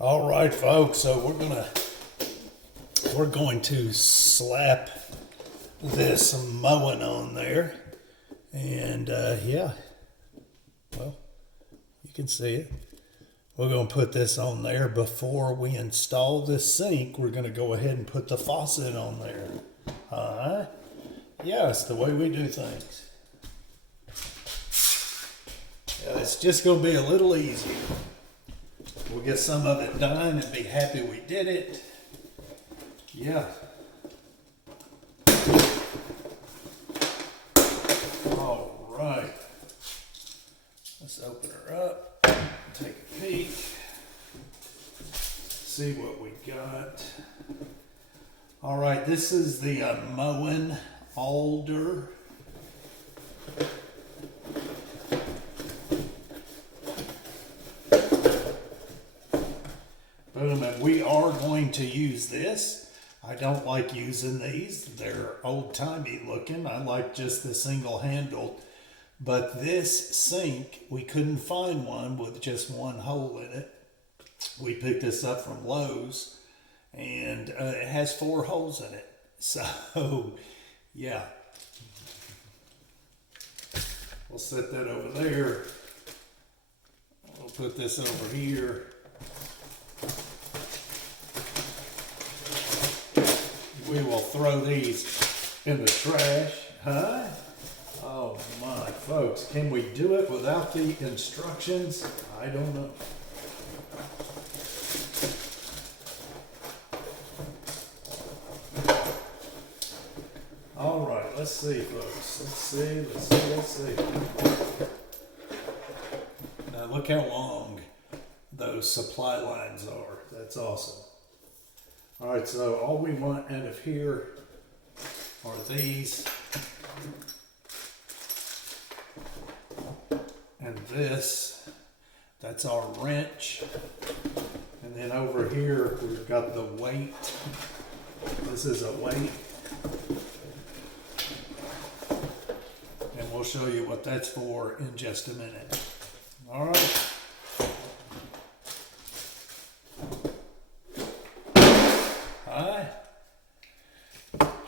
All right, folks. So we're going to slap this Moen on there, and yeah, well, you can see it. We're going to put this on there before we install this sink. We're going to go ahead and put the faucet on there. Yeah, it's the way we do things. Yeah, it's just going to be a little easier. We'll get some of it done and be happy we did it. Yeah. All right. Let's open her up, take a peek, see what we got. All right, this is the Moen Alder. Boom, and we are going to use this. I don't like using these. They're old-timey looking. I like just the single handle. But this sink, we couldn't find one with just one hole in it. We picked this up from Lowe's, and it has 4 holes in it. So, yeah. We'll set that over there. We'll put this over here. We will throw these in the trash, huh? Oh my, folks, can we do it without the instructions? I don't know. All right, let's see, folks. Let's see. Now look how long those supply lines are. That's awesome. All right, so all we want out of here are these and this. That's our wrench. And then over here, we've got the weight. This is a weight. And we'll show you what that's for in just a minute. All right.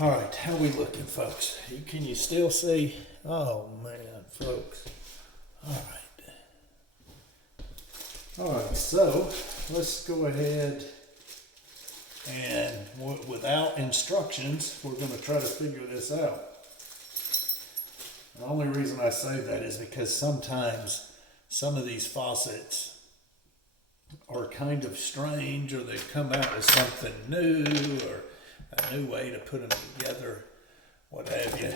All right, how we looking, folks? Can you still see? Oh man, folks. All right, so let's go ahead and without instructions, we're going to try to figure this out. The only reason I say that is because sometimes some of these faucets are kind of strange, or they come out with something new, or a new way to put them together, what have you.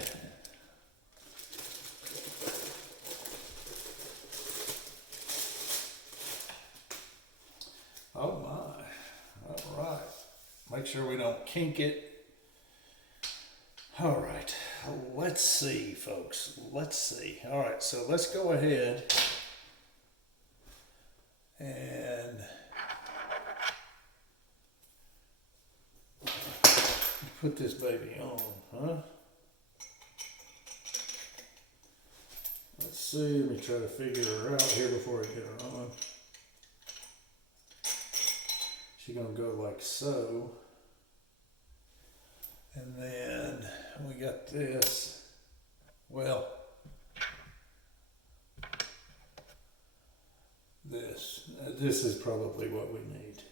Oh my, all right. Make sure we don't kink it. All right, let's see, folks, let's see. All right, so let's go ahead and put this baby on, huh? Let's see, let me try to figure her out here before I get her on. She's gonna go like so. And then we got this. Well, this is probably what we need.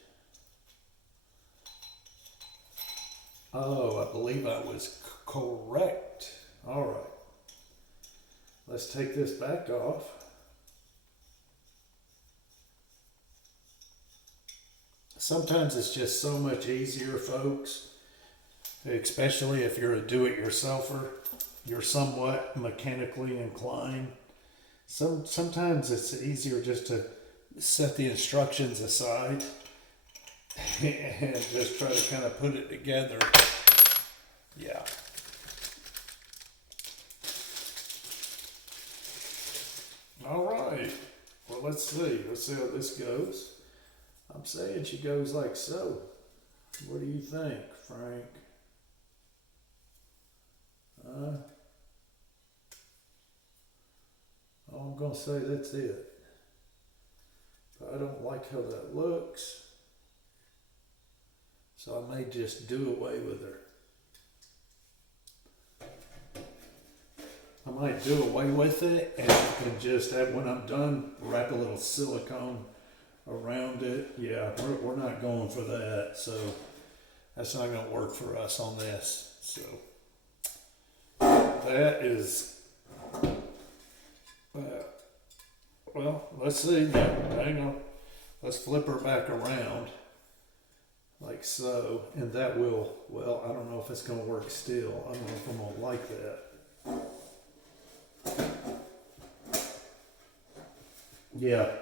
Oh, I believe I was correct. All right. Let's take this back off. Sometimes it's just so much easier, folks, especially if you're a do-it-yourselfer, you're somewhat mechanically inclined. Sometimes it's easier just to set the instructions aside and just try to kind of put it together. Yeah. All right. Well, let's see. Let's see how this goes. I'm saying she goes like so. What do you think, Frank? I'm going to say that's it. But I don't like how that looks. So I may just do away with her. I might do away with it and just have, when I'm done, wrap a little silicone around it. Yeah, we're not going for that. So that's not going to work for us on this. So that is, well, let's see. Hang on. Let's flip her back around like so. And that will, well, I don't know if it's going to work still. I don't know if I'm going to like that. Yeah,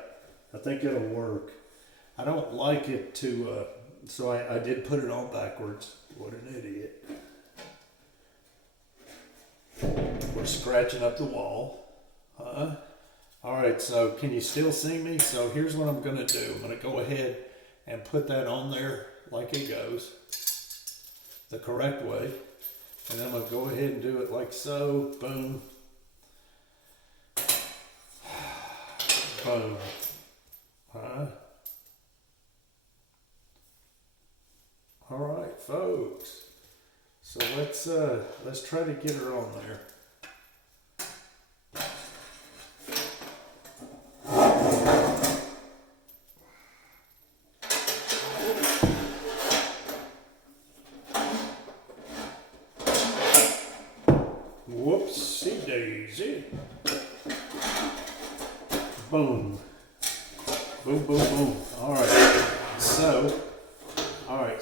I think it'll work. I don't like it to, so I did put it on backwards. What an idiot. We're scratching up the wall. Alright, so can you still see me? So here's what I'm going to do. I'm going to go ahead and put that on there like it goes, the correct way. And then I'm going to go ahead and do it like so. Boom. Boom. Alright, folks. So let's try to get her on there. Whoopsie daisy. Boom. Boom, boom, boom. Alright,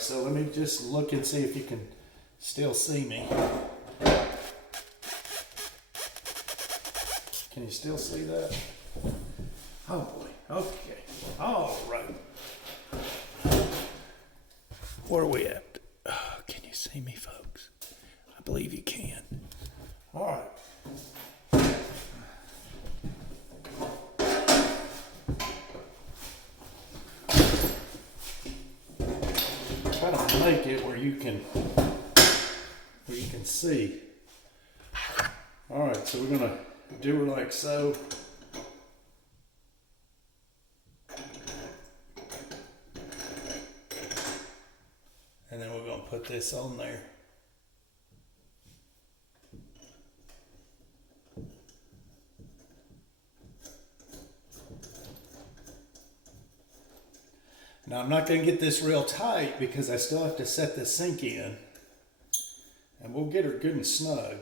so let me just look and see if you can still see me. Can you still see that? Oh boy, okay. Alright. Where are we at? Can you see me, folks? I believe you can. Alright. Try to make it where you can see. Alright, so we're gonna do her like so. And then we're gonna put this on there. Now I'm not going to get this real tight because I still have to set the sink in. And we'll get her good and snug.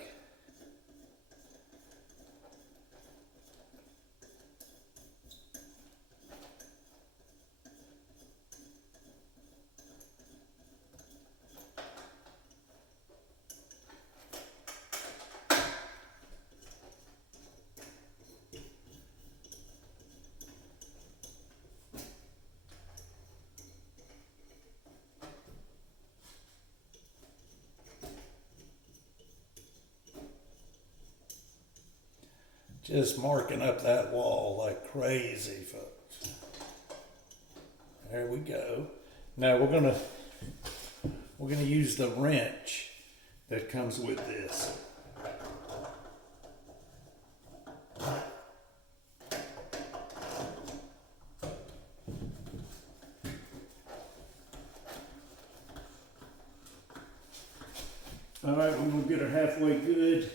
Just marking up that wall like crazy, folks. There we go. Now we're gonna use the wrench that comes with this. All right, we're gonna get her halfway good.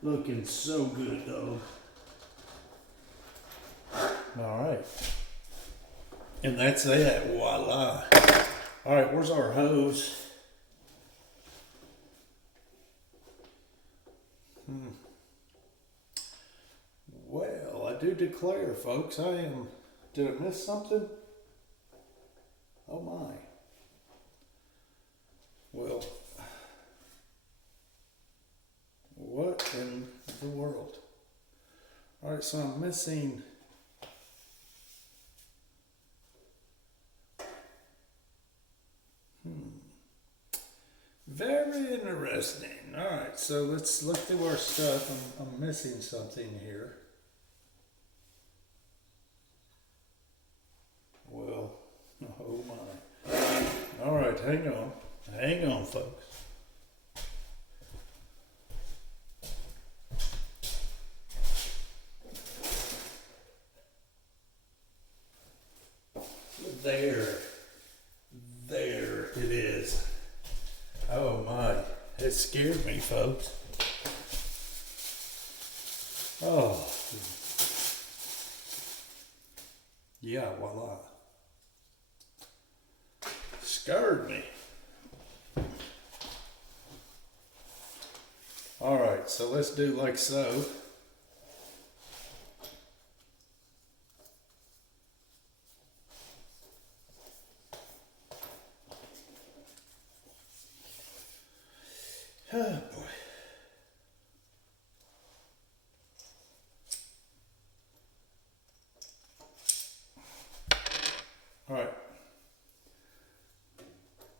Looking so good, though. All right. And that's it. Voila. All right, where's our hose? Well, I do declare, folks, did I miss something? Oh my. Well, what in the world? All right, so I'm missing. Very interesting. All right, so let's look through our stuff. I'm missing something here. Well, oh my. All right, hang on, folks. There it is. Oh my, it scared me, folks. Oh. Yeah, voila. Scared me. All right, so let's do like so. Oh boy. All right.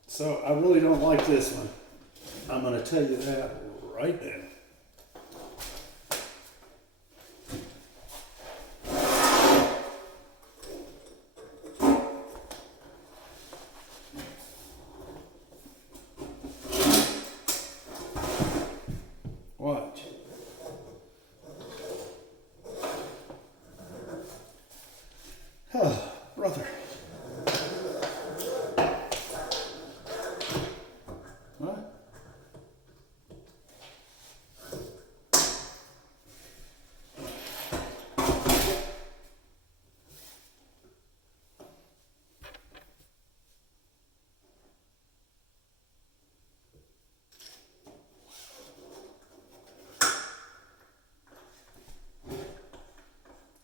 So I really don't like this one. I'm going to tell you that right now. Watch. Oh, brother. What?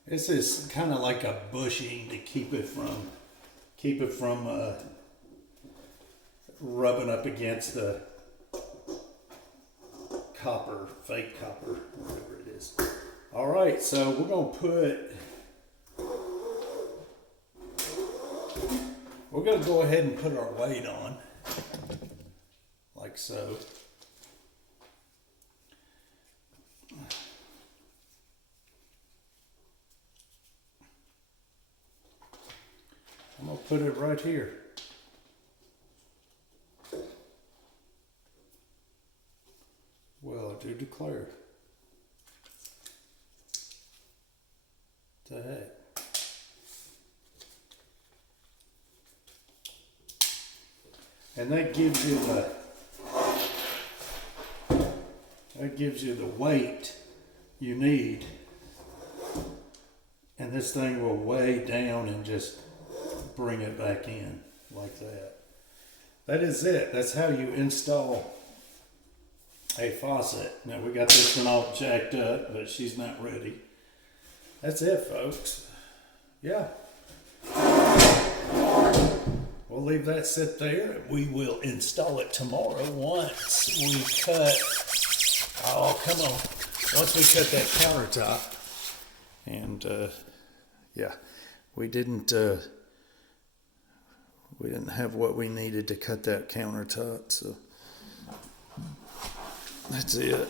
This is kind of like a bushing to keep it from rubbing up against the copper, fake copper, whatever it is. All right, so we're gonna go ahead and put our weight on, like so. I'm gonna put it right here. Well, I do declare. The heck. And that gives you the weight you need. And this thing will weigh down and just bring it back in like that. That is it. That's how you install a faucet. Now we got this one all jacked up, but she's not ready. That's it, folks. Yeah. We'll leave that sit there. We will install it tomorrow once we cut. Oh, come on. Once we cut that countertop. And yeah, we didn't have what we needed to cut that countertop, so that's it.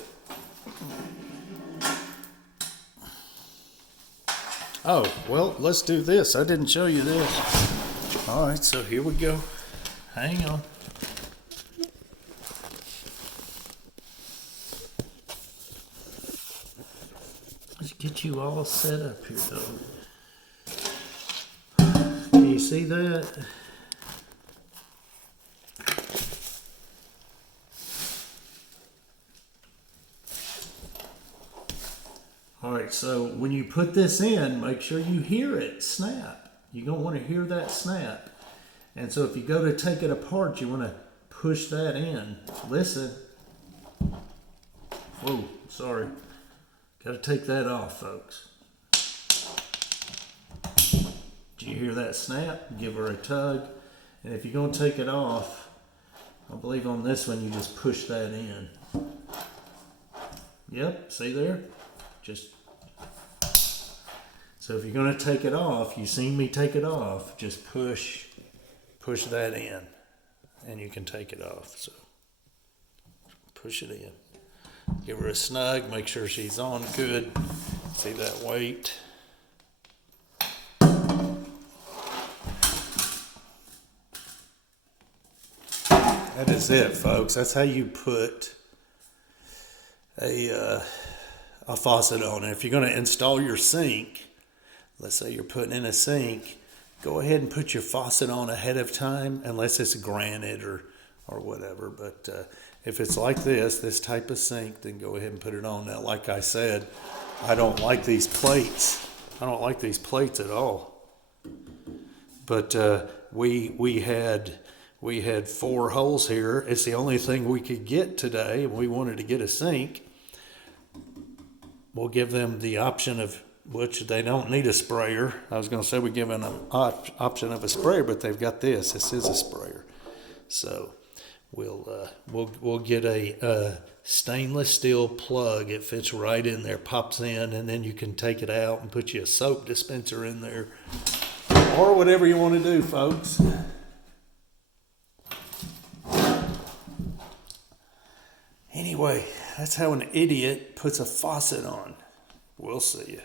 Oh, well, let's do this. I didn't show you this. All right, so here we go. Hang on. Let's get you all set up here, though. Can you see that? All right, so when you put this in, make sure you hear it snap. You're going to want to hear that snap. And so if you go to take it apart, you want to push that in. Listen. Whoa, sorry. Got to take that off, folks. Did you hear that snap? Give her a tug. And if you're going to take it off, I believe on this one you just push that in. Yep, see there? So if you're going to take it off, you seen me take it off, just push that in and you can take it off. So push it in. Give her a snug, make sure she's on good. See that weight? That is it, folks. That's how you put a faucet on it. If you're going to install your sink, let's say you're putting in a sink, go ahead and put your faucet on ahead of time, unless it's granite or whatever. But if it's like this type of sink, then go ahead and put it on. Now, like I said, I don't like these plates. I don't like these plates at all. But we had 4 holes here. It's the only thing we could get today, and we wanted to get a sink. We'll give them the option of, which they don't need a sprayer. I was going to say we give them an option of a sprayer, but they've got this. This is a sprayer. So we'll get a stainless steel plug. It fits right in there, pops in, and then you can take it out and put you a soap dispenser in there, or whatever you want to do, folks. Anyway, that's how an idiot puts a faucet on. We'll see you.